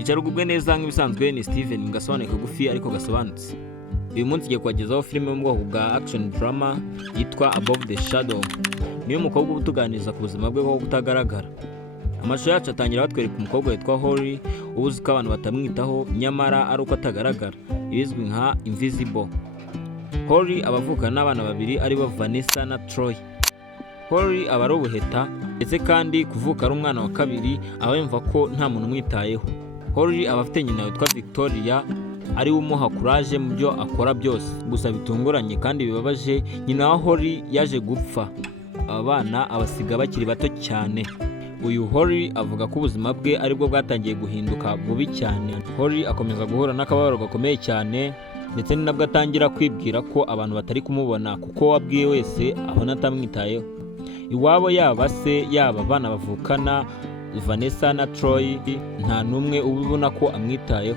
Icara ugubwe neza nk'ibisanzwe ni Steven mu gasobanuro kagufi ariko gasobanutse. Uyu munsi ngiye kubagezaho filime yo mu bwoko bwa action drama yitwa Above the Shadow. Niyo mukobwa uba utuganiriza ku buzima bwe bwo kutagaragara. Amashusho yacu atangira batwereka umukobwa witwa Holly uzi ko abantu batamwitaho nyamara ari uko atagaragara, ibizwi nka invisible. Holly abavukana n'abana babiri ari bo Vanessa na Troy. Holly aba ari ubuheta ndetse kandi kuvuka ari umwana wa kabiri aba yumva ko nta muntu umwitayeho. Holly aba afite nyina witwa Victoria ari umuha courage mu byo akora byose, gusa bitunguranye kandi bibabaje nyina wa Holly yaje gupfa. Aba bana abasiga bakiri bato cyane. Uyu Holly avuga ko ubuzima bwe aribwo bwatangiye guhinduka bubi cyane. Holly akomeza guhura n'akababaro gakomeye cyane ndetse ni nabwo atangira kwibwira ko abantu batari kumubona kuko wabwiye wese abona atamwitayeho. Iwabo yaba se yaba abana bavukana Vanessa na Troy nta numwe ubibona ko amwitayeho.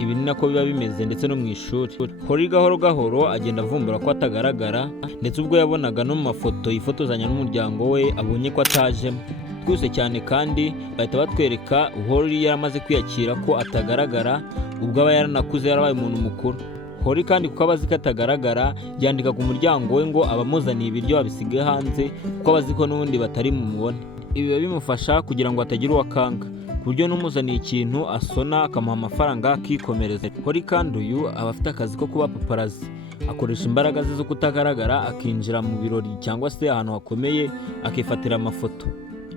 Ibi ni nako biba bimeze ndetse no mu ishuri. Holly gahoro gahoro agenda avumbura ko atagaragara ndetse ubwo yabonaga no mu mafoto yifotozanya n'umuryango we abonye ko atajemo. Twese cyane kandi bahita batwereka Holly yaramaze kwiyakira ko atagaragara ubwo aba yaranakuze yarabaye umuntu mukuru. Holly kandi kuko abazi ko atagaragara yandika ku muryango we ngo abamuzaniye ibiryo babisige hanze kuko abazi ko n'ubundi batari mumubone. Ibi biba bimufasha kugira ngo atagira uwakanga ku buryo n'umuzaniye ikintu asona akamuha amafaranga akikomereza. Holly kandi uyu aba afite akazi ko kuba paparazi, akoresha imbaraga ze zo kutagaragara akinjira mu birori cyangwa se ahantu hakomeye akifatira amafoto.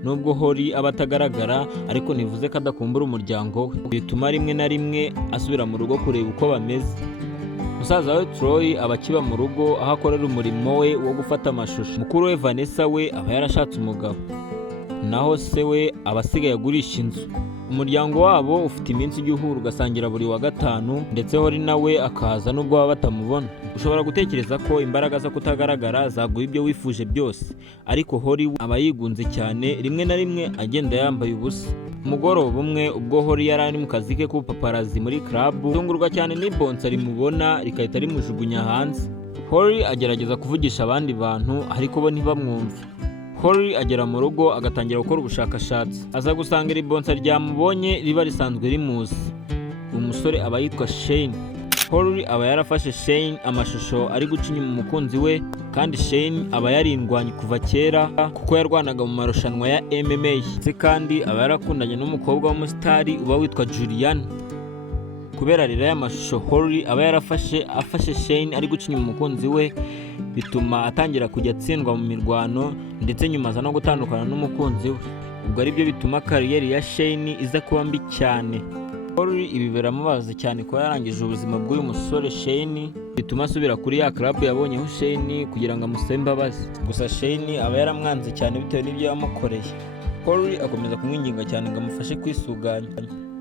Nubwo Holly aba atagaragara ariko ntivuze ko adakumbura umuryango we, bituma rimwe na rimwe asubira mu rugo kureba uko bameze. Musaza we Troy aba akiba mu rugo aho akorera umurimo we wo gufata amashusho. Mukuru we Vanessa we aba yarashatse umugabo, naho se we aba asigaye agurisha inzu. Umuryango wabo ufite iminsi ijya uhura ugasangira buri wa gatanu ndetse Holly nawe akaza nubwo baba batamubona. Ushobora gutekereza ko imbaraga zo kutagaragara zaguha ibyo wifuje byose, ariko Holly aba yigunze cyane, rimwe na rimwe agenda yambaye ubusa. Umugoroba umwe ubwo Holly yari ari mu kazi ke k'ubupaparazi muri club, tungurwa cyane n'ibonsa rimubona rikahita rimujugunya hanze. Holly agerageza kuvugisha abandi bantu ariko bo ntibamwumve. Holly agera mu rugo agatangira gukora ubushakashatsi, aza gusanga iri bonsa ryamubonye riba risanzwe rimuzi. Umusore aba yitwa Shane. Holly aba yarafashe Shane amashusho ari guca inyuma umukunzi we, kandi Shane aba yarindwanye kuva kera kuko yarwanaga mu marushanwa ya MMA ndetse kandi aba yarakundanye n'umukobwa w'umusitari uba witwa Juliana. Kubera rero aya mashusho Holly aba afashe Shane ari guca inyuma umukunzi we, bituma atangira kujya atsindwa mu mirwano ndetse nyuma aza no gutandukana n'umukunzi we. Ubwo ari byo bituma kariyeri ya Shane iza kuba mbi cyane. Holly ibi biramubaza cyane kuba yarangije ubuzima bw'uyu musore Shane, bituma asubira kuri ya club yabonyeho Shane kugira ngo amusabe imbabazi. Gusa Shane aba yaramwanze cyane bitewe n'ibyo yamukoreye. Holly akomeza kumwinginga cyane ngo amufashe kwisuganya,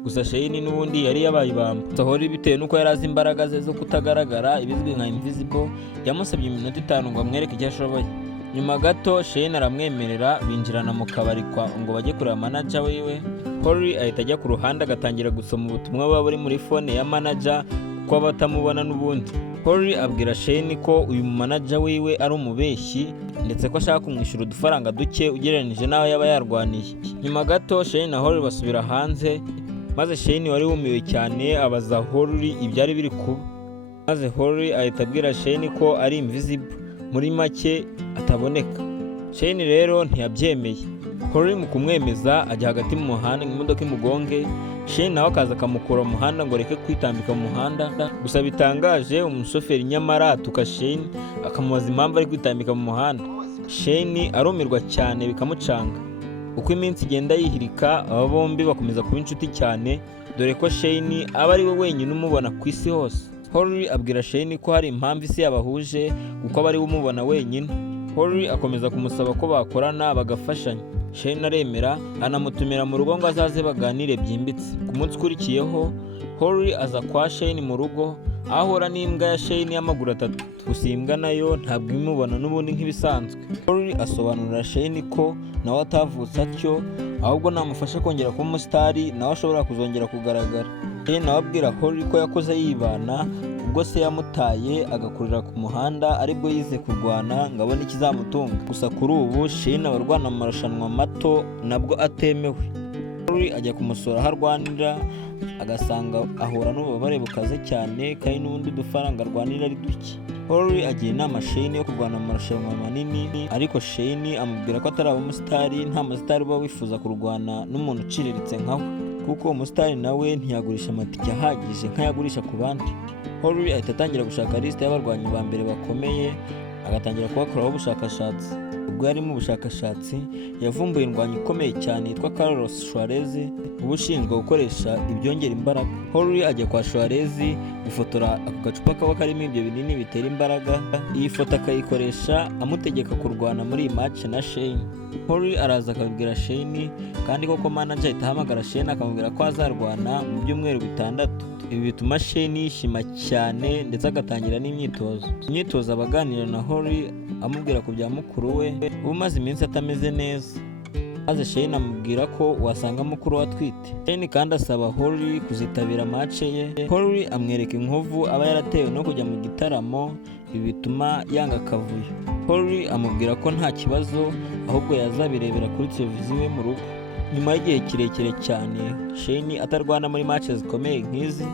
gusa Shane n'ubundi yari yabaye ibamba. Holly bitewe n'uko yari azi imbaraga ze zo kutagaragara ibizwi nka invisible, yamusabye iminota 5 ngo amwereke icyo ashoboye. Nyuma gato Shane aramwemerera, binjirana mu kabari ngo bajye kureba manager wiwe. Holly ahita ajya ku ruhande agatangira gusoma ubutumwa buba buri muri phone ya manager kuko batamubona n'ubundi. Holly abwira Shane ko uyu manager wiwe ari umubeshyi ndetse ko ashaka kumwishyura udufaranga duke ugereranije n'aho yaba yarwaniye. Nyuma gato Shane na Holly basubira hanze, maze Shane wari wumiwe cyane abaza Holly ibyari biri kuba. Maze Holly ahita abwira Shane ko ari invisible, muri make ataboneka. Shane rero ntiyabyemeye. Holly mu kumwemeza ajya hagati mu muhanda imodoka imugonge. Shane nawe akaza akamukura mu muhanda ngo reke kwitambika mu muhanda. Gusa bitangaje umushoferi nyamara atuka Shane akamubaza impamvu ari kwitambika mu muhanda. Shane arumirwa cyane bikamucanga. Uko iminsi igenda yihirika aba bombi bakomeza kuba inshuti cyane, dore ko Shane aba ari we wenyine umubona ku isi hose. Holly abwira Shane ko hari impamvu isi yabahuje kuko aba ari we umubona wenyine. Holly akomeza kumusaba ko bakorana bagafashanya. Shane aremera, anamutumira mu rugo ngo azaze baganire byimbitse. Ku munsi ukurikiyeho Holly aza kwa Shane mu rugo, ahura n'imbwa ya Shane y'amaguru 3. Gusa imbwa nayo ntabwo imubona n'ubundi nk'ibisanzwe. Holly asobanurira Shane ko nawe atavutse atyo, ahubwo namufasha kongera kuba umusitari nawe ashobora kuzongera kugaragara. Shane nawe abwira Holly ko yakoze yibana ubwo se yamutaye agakurira ku muhanda aribwo yize kurwana ngo abone ikizamutunga. Gusa kuri ubu Shane abarwana mu marushanwa mato nabwo atemewe. Holly ajya kumusura aho arwanira agasanga ahura n'ububabare bukaze cyane kandi n'ubundi dufaranga arwanira ari duke. Holly agira inama Shane yo kurwana mu marushanwa manini, ariko Shane amubwira ko atari umusitari, nta musitari uba wifuza kurwana n'umuntu uciriritse nkawe, kuko umusitari nawe ntiyagurisha amatike ahagije nk'ayagurisha ku bandi. Holly ahita atangira gushaka lisite y'abarwanyi ba mbere bakomeye, agatangira kubakoraho ubushakashatsi. Ubwo yari mu bushakashatsi yavumbuye indwanyi ikomeye cyane yitwa Carlos Suarez, uba ushinzwe gukoresha ibyongera imbaraga. Holly ajya kwa Suarez gufotora ako gacupa kaba karimo ibyo binini bitera imbaraga. Iyi foto akayikoresha amutegeka kurwana muri iyi match na Shane. Holly araza akabibwira Shane, kandi koko manager ahita ahamagara Shane akamubwira ko azarwana mu byumweru 6. Ibi bituma Shane yishima cyane ndetse agatangira n'imyitozo abaganira na Holly amubwira ku bya mukuru we umaze iminsi atameze neza, maze Shane amubwira ko wasanga mukuru we atwite. Shane kandi asaba Holly kuzitabira match ye. Holly amwereka inkovu aba yaratewe no kujya mu gitaramo, ibi bituma yanga akavuyo. Holly amubwira ko nta kibazo ahubwo yazabirebera kuri televiziyo iwe mu rugo. Nyuma y'igihe kirekire cyane Shane atarwana muri match zikomeye nk'izi,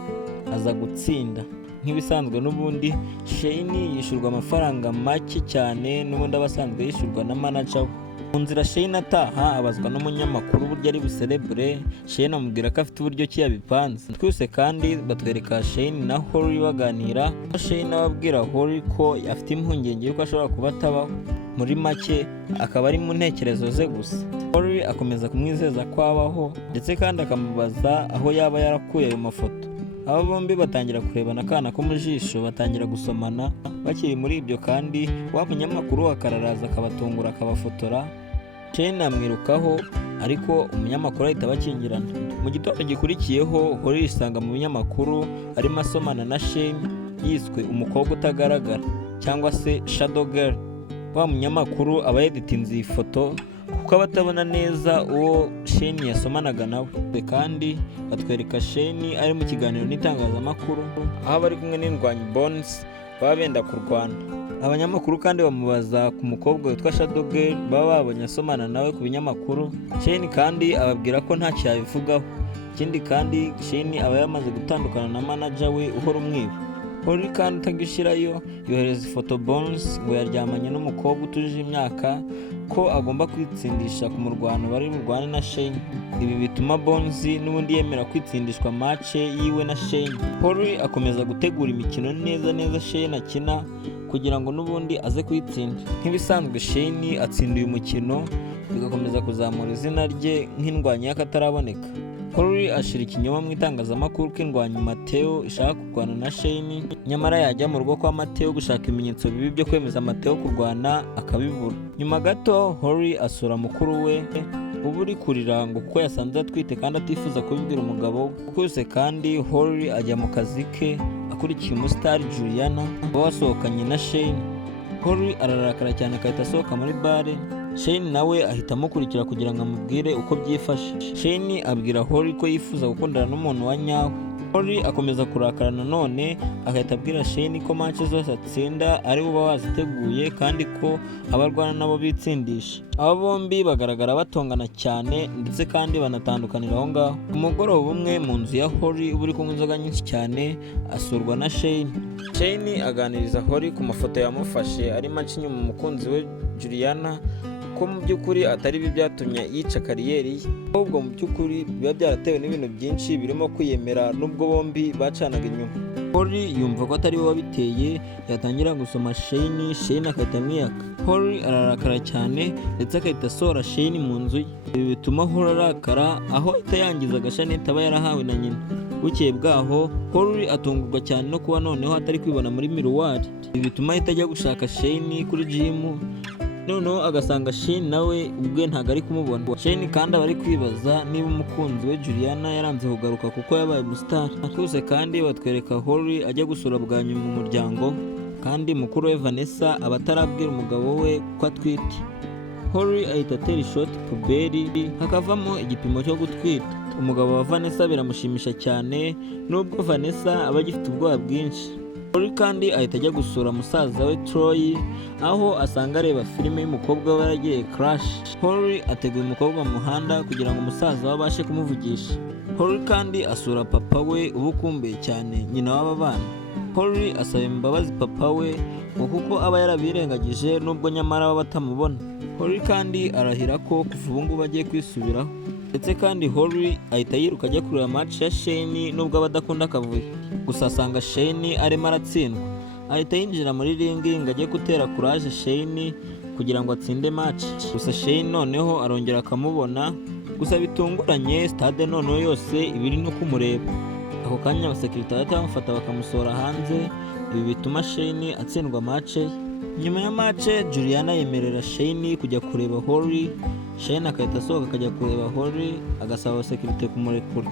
aza gutsinda. Nk'ibisanzwe n'ubundi Shane yishurwa amafaranga make cyane n'ubundi abasanzwe yishurwa na manager we. Mu nzira Shane ataha abazwa n'umunyamakuru uburyo ari buserebure. Shane amubwira ko afite uburyo ki yabipanze. Twese kandi batwereka Shane na Holly baganira, Shane ababwira Holly ko afite impungenge yuko ashobora kuba atabaho, muri make akaba ari mu ntekerezo ze gusa. Holly akomeza kumwizeza ko abaho ndetse kandi akamubaza aho yaba yarakuye ayo mafoto. Aba bombi batangira kurebana akana ko mu jisho, batangira gusomana. Bakiri muri ibyo kandi wa munyamakuru akararaza akabatungura akabafotora. Shane amwirukaho ariko umunyamakuru ahita bakingirana. Mu gitondo gikurikiyeho Holly isanga mu binyamakuru arimo asomana na Shane yiswe umukobwa utagaragara cyangwa se shadow girl. Wa munyamakuru aba yeditinze iyi foto kuko abatabona neza uwo Shane yasomanaga nawe. Kandi batwereka Shane ari mu kiganiro n'itangazamakuru aho bari kumwe n'indwanyi Bones baba benda kurwana. Abanyamakuru kandi bamubaza ku mukobwa witwa Shadow Girl baba babonye asomana nawe ku binyamakuru. Shane kandi ababwira ko nta cyabivugaho. Ikindi kandi Shane aba yamaze gutandukana na manager we uhora umwiba. Holly kandi utagishirayo yohereza ifoto Bones ngo yaryamanye n'umukobwa utujije imyaka, ko agomba kwitsindisha ku murwano bari burwane na Shane. Ibi bituma Bones n'ubundi yemera kwitsindishwa match yiwe na Shane. Holly akomeza gutegura imikino neza Shane akina kugira ngo n'ubundi aze kwitsinda. Nk'ibisanzwe Shane atsinda uyu mukino, bigakomeza kuzamura izina rye nk'indwanyi y'akataraboneka. Holly ashira ikinyoma mu itangazamakuru ko indwanyi Mateo ishaka kurwana na Shane, nyamara yajya mu rugo kwa Mateo gushaka ibimenyetso bibi byo kwemeza Mateo kurwana akabibura. Nyuma gato Holly asura mukuru we ubu uri kurira ngo kuko yasanze atwite kandi atifuza kubibwira umugabo we. Kandi Holly ajya mu kazi ke akurikiye umusitari Juliana wasohokanye na Shane. Holly ararakara cyane akahita asohoka muri bare. Shane nawe ahita amukurikira kugira ngo amubwire uko byifashe. Shane abwira Holly ko yifuza gukundana n'umuntu wa nyawe. Holly akomeza kurakara nanone agahita abwira Shane ko match zose atsinda ari uba waziteguye kandi ko abarwana nabo bitsindisha. Aba bombi bagaragara batongana cyane ndetse kandi banatandukanira aho ngaho. Umugoroba umwe mu nzu ya Holly uri kunywa inzoga nyinshi cyane asurwa na Shane. Shane aganiriza Holly ku mafoto yamufashe arimo aca inyuma umukunzi we Juliana, ko mu by'ukuri atari ibi byatumye yica kariyeri ye, ahubwo mu by'ukuri biba byaratewe n'ibintu byinshi birimo kwiyemera n'ubwo bombi bacanaga inyuma. Holly yumva ko atari we wabiteye, yatangira gusoma Shane akahita amwiyaka. Holly ararakara cyane ndetse akahita asohora Shane mu nzu ye. Ibi bituma Holly arakara aho ahita yangiza agashanete aba yarahawe na nyina. Bukeye bwaho Holly atungurwa cyane no kuba noneho atari kwibona muri miruwari. Ibi bituma ahita ajya gushaka Shane kuri gym, noneho agasanga Shane nawe ubwe ntabwo ari kumubona. Shane kandi aba ari kwibaza niba umukunzi we Juliana yaranze kugaruka kuko yabaye umustar. Twese kandi batwereka Holly ajya gusura bwa nyuma mu muryango, kandi mukuru we Vanessa aba atarabwira umugabo we ko atwite. Holly ahita atera ishoti puberi hakavamo igipimo cyo gutwita. Umugabo wa Vanessa biramushimisha cyane nubwo Vanessa aba agifite ubwoba bwinshi. Holly kandi ahita ajya gusura musaza we Troy, aho asanga areba filime y'umukobwa we yaragiye crash. Holly ateguye umukobwa mu muhanda kugira ngo umusaza we abashe kumuvugisha. Holly kandi asura papa we uba ukumbuye cyane, nyina w'aba bana. Holly asaba imbabazi papa we ngo kuko aba yarabirengagije nubwo nyamara baba batamubona. Holly kandi arahira ko kuva ubu ngubu agiye kwisubiraho, ndetse kandi Holly ahita yiruka ajya kureba match ya Shane nubwo aba adakunda akavuyo. Gusa asanga Shane arimo aratsindwa, ahita yinjira muri ringi ngo ajye gutera courage Shane kugira ngo atsinde match. Gusa Shane noneho arongera akamubona, gusa bitunguranye stade noneho yose ibiri no kumureba. Ako kanya abasekirite bahita bamufata bakamusohora hanze, ibi bituma Shane atsindwa match. Nyuma ya match Juliana yemerera Shane kujya kureba Holly. Shane akahita asohoka akajya kureba Holly, agasaba abasekirite kumurekura.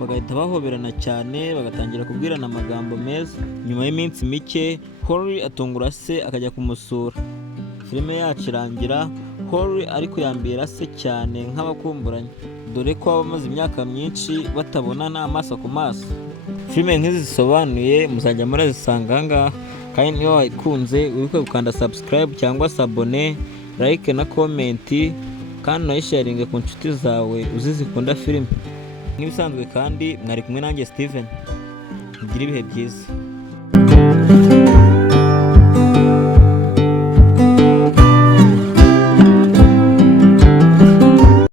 Bagahita bahoberana cyane, bagatangira kubwirana amagambo meza. Nyuma y'iminsi mike Holly atungura se akajya kumusura. Filime yacu irangira Holly ariko yambira se cyane nk'abakumburanye, dore ko baba bamaze imyaka myinshi batabonana amaso ku maso. Filime nk'izi zisobanuye muzajya murazisanga ahangaha, kandi niba wayikunze wibuke gukanda subscribe cyangwa se abone, like na comment, kandi unayisharinge ku nshuti zawe zikunda filime. Nk'ibisanzwe kandi mwari kumwe nanjye Steven, mugire ibihe byiza.